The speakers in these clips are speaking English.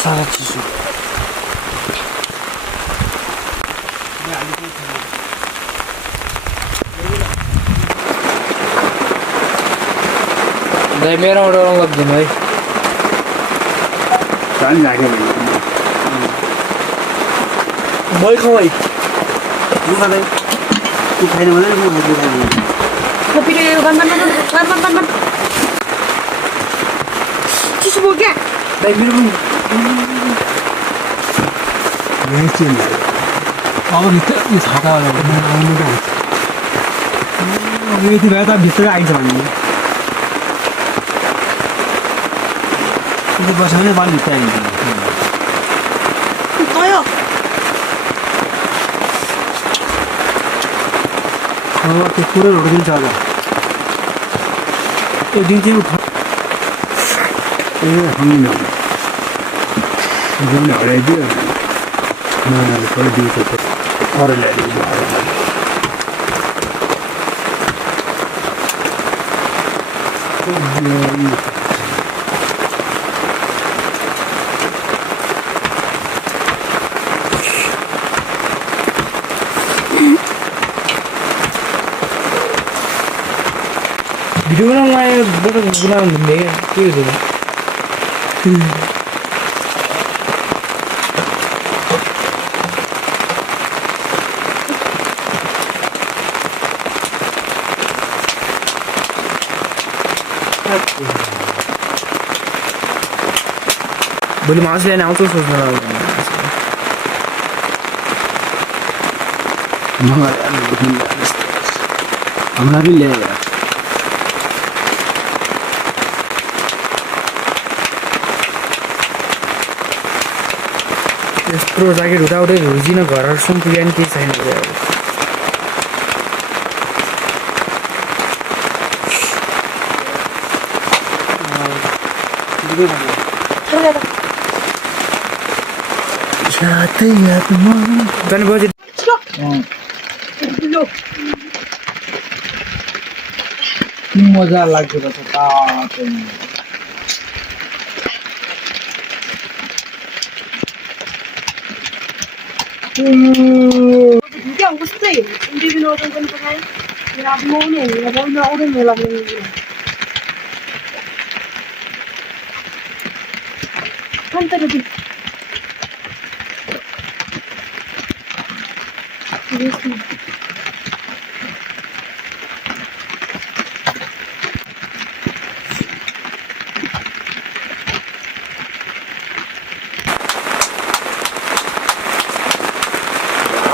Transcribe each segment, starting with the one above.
सारा चिसो दाइ मेरो अर्डर गर्दिनु है झन् लाग्यो मै खै लु खाँदै तँ खाइदिनु भने म खाइदिनु Kopi dulu ban. Cici mau क्या? दाइ मेरो पनि यहाँ चेन लाग्यो अब भित्र यो छाता होला आउनु त अब यति भए त भित्र आइन्छ भने त्यो बसाउने बाल भित्र आइन्छ Toyo. त्यो कुरोहरू दिन्छ होला त्यो दिन चाहिँ उठा ए हामीन जुन हराइदियो नानाले थोरै दिन्छ अरू ल्याइदियो भिडियो बनाउनु आयो बोटो बनाउनु हुँदै के हो भोलि मासु ल्याएर आउँछ सोच्नु हामीलाई पनि ल्याएर यत्रो ज्याकेट उठाउँदै हुर्जिन घरहरूसम्म पुग्यो नि केही छैन जाने बजेट मजा लाग्छ त तातो Dia aku mesti. Ini di luar kan pakai. Dia mau ni, dia mau nak orang mula ni. Kan tadi.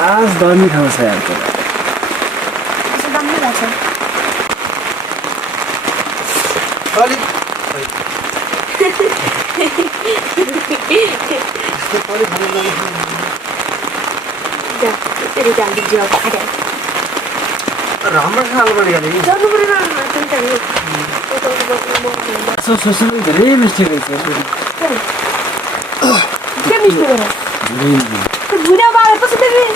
आज दामी ठाउँ छ यार Sedang ni rasa. अलिक Dah, jadi jangan dijawab ada. राम्रोसँग हाल्नुपर्ने गाडी Jangan berenang, tentang ni. Itu सो सोच्नु धेरै मिस्टेक रहेछ Dia mesti berenang. Budak baru apa sedih?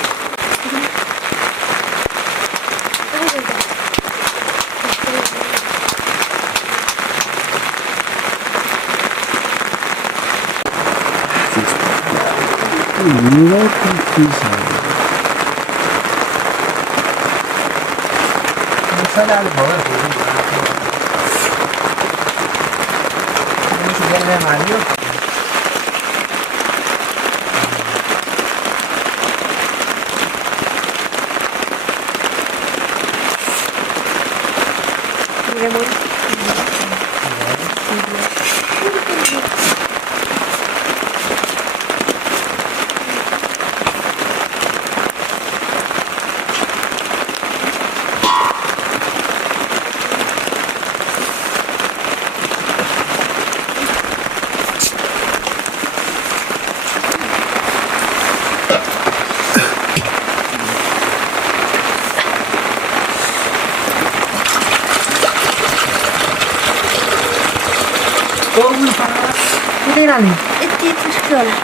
Ini Itu sekolah.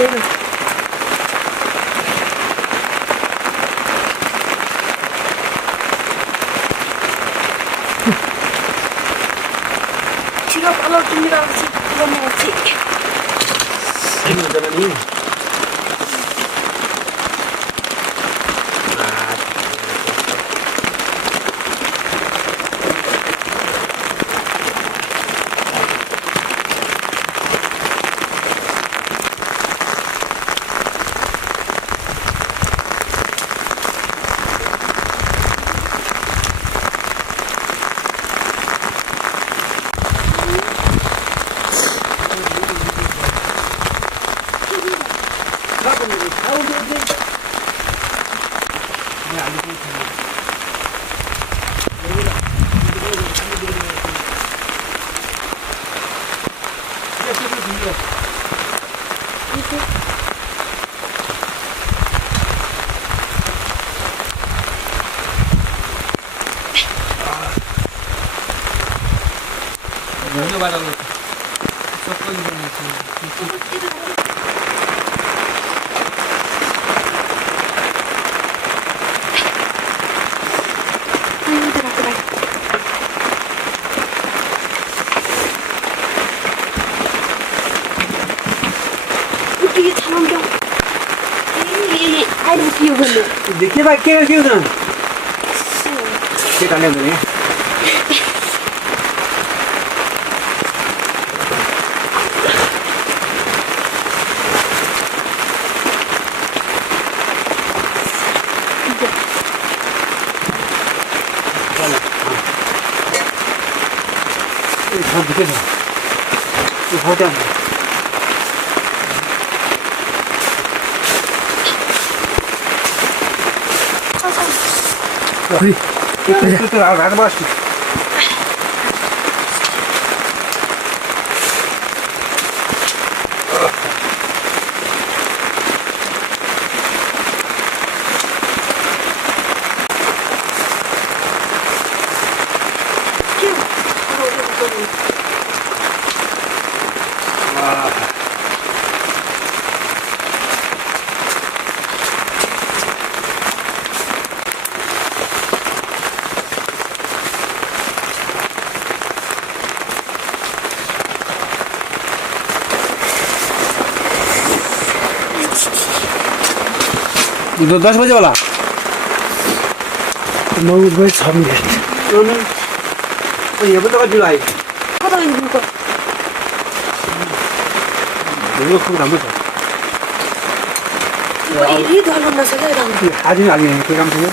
내려. 지가 빨라줍니다. 그거 먹었지. 이거는 이게 장병. 아이고 비우겠네. देखिए भाई क्या क्यों ना क्या करने होंगे 잘 दिखे서 이거 어디 안 돼? 우리 또 나도 봤어. 이거 10 बजे वाला 9 बजे 6 मिनट 그러면 얘부터가 줄라이. 바닥에 있는 거. 이거 크고 남았어. 이거 이리도 한 번만 써야 돼. 아직 아니에요. 그 감성이.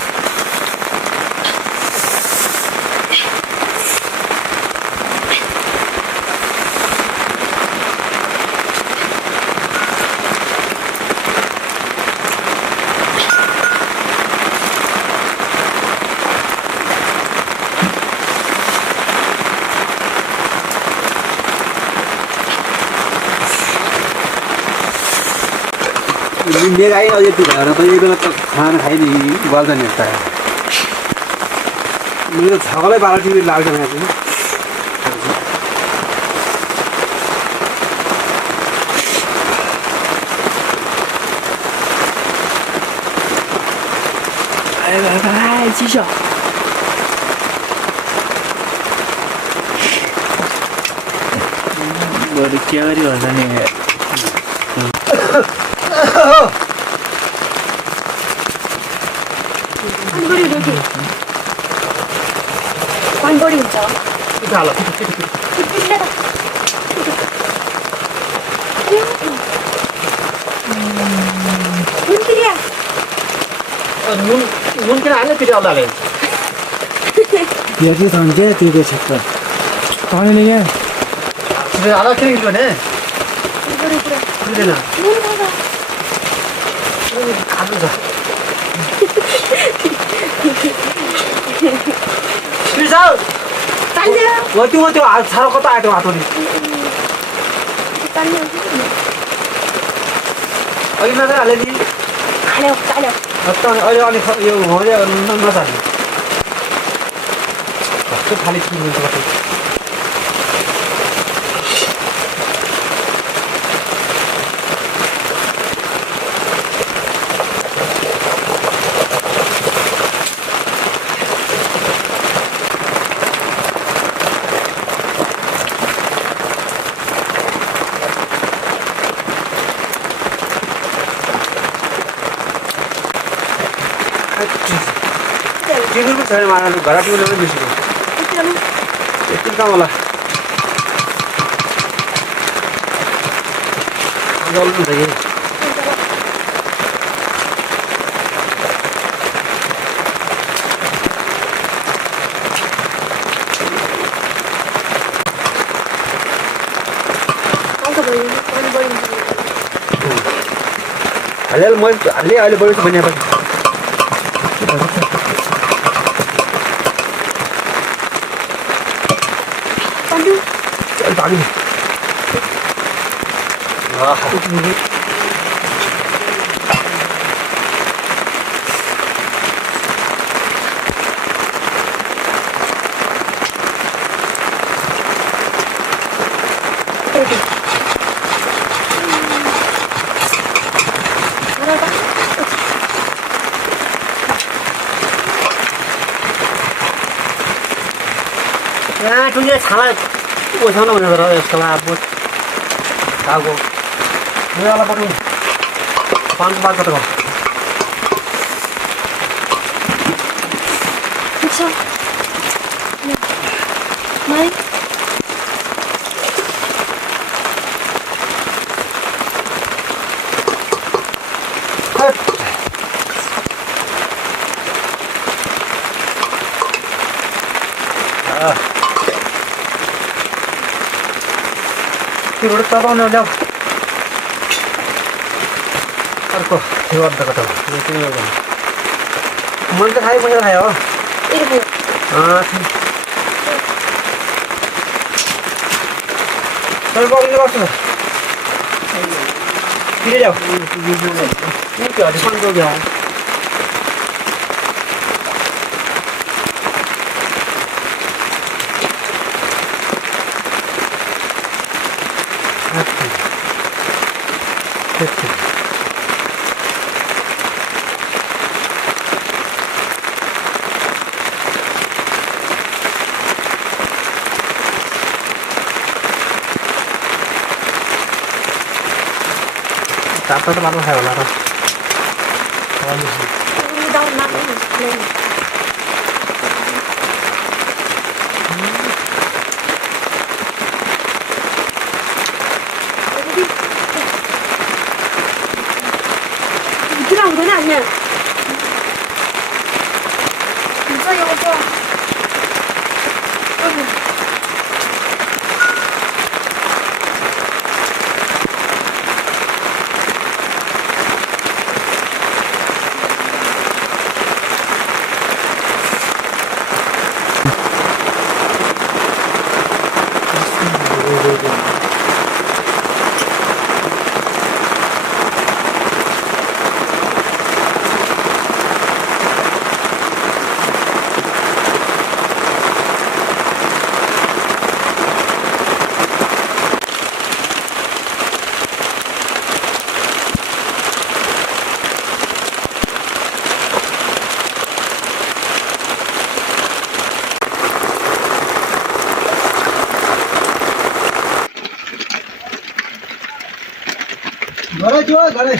मेरा आई अझै त्यो घर त यही बेला त खाना खाइ नि गर्दैन यता मेरो छगलै 12 टिभी लाग्दैन यहाँ 아이 지셔 머리 깨어리 얼마네 반거리 여기. 반거리 있죠. पिता हाल 이빨래다. 눈길이야. नुन किन हाल्ने फेरि अल्लाहले 여기 던져 되게 좋다 पानी नहीं है 그래 알아 키는 거네 그래. 그러잖아 눈 가봐. 가면서 필살 딸려. 어디 사러 갔다 와야 돼 와더니 딸려. 어디나가 알레디 딸려. 어떤 어려운 요 어려운 거잖아 또 달리 튀는 것 같아 करून सगळे मला घरात येऊन एवढं दिसतो चलो येतील का मला जाऊन जाईल अल्ले मग अल्ले बरोबर बने आपण पाणी 야, 저기 살아 오셔나 오늘 그러 살아 뭐 가고 왜 알아 버리 반도 반도 거 अच्छा नहीं रोड चालवून द्या अर्को ठेवा कथा मन तर खाई म्हणजे खाय हां चल बघून बसू फिरे जाऊ नाही आधी पण जाऊ द्या Tapos naman ako sa'yo, laro. Hindi daw natin. Cái lòng thế nào nhỉ? Sao yêu cho? घरे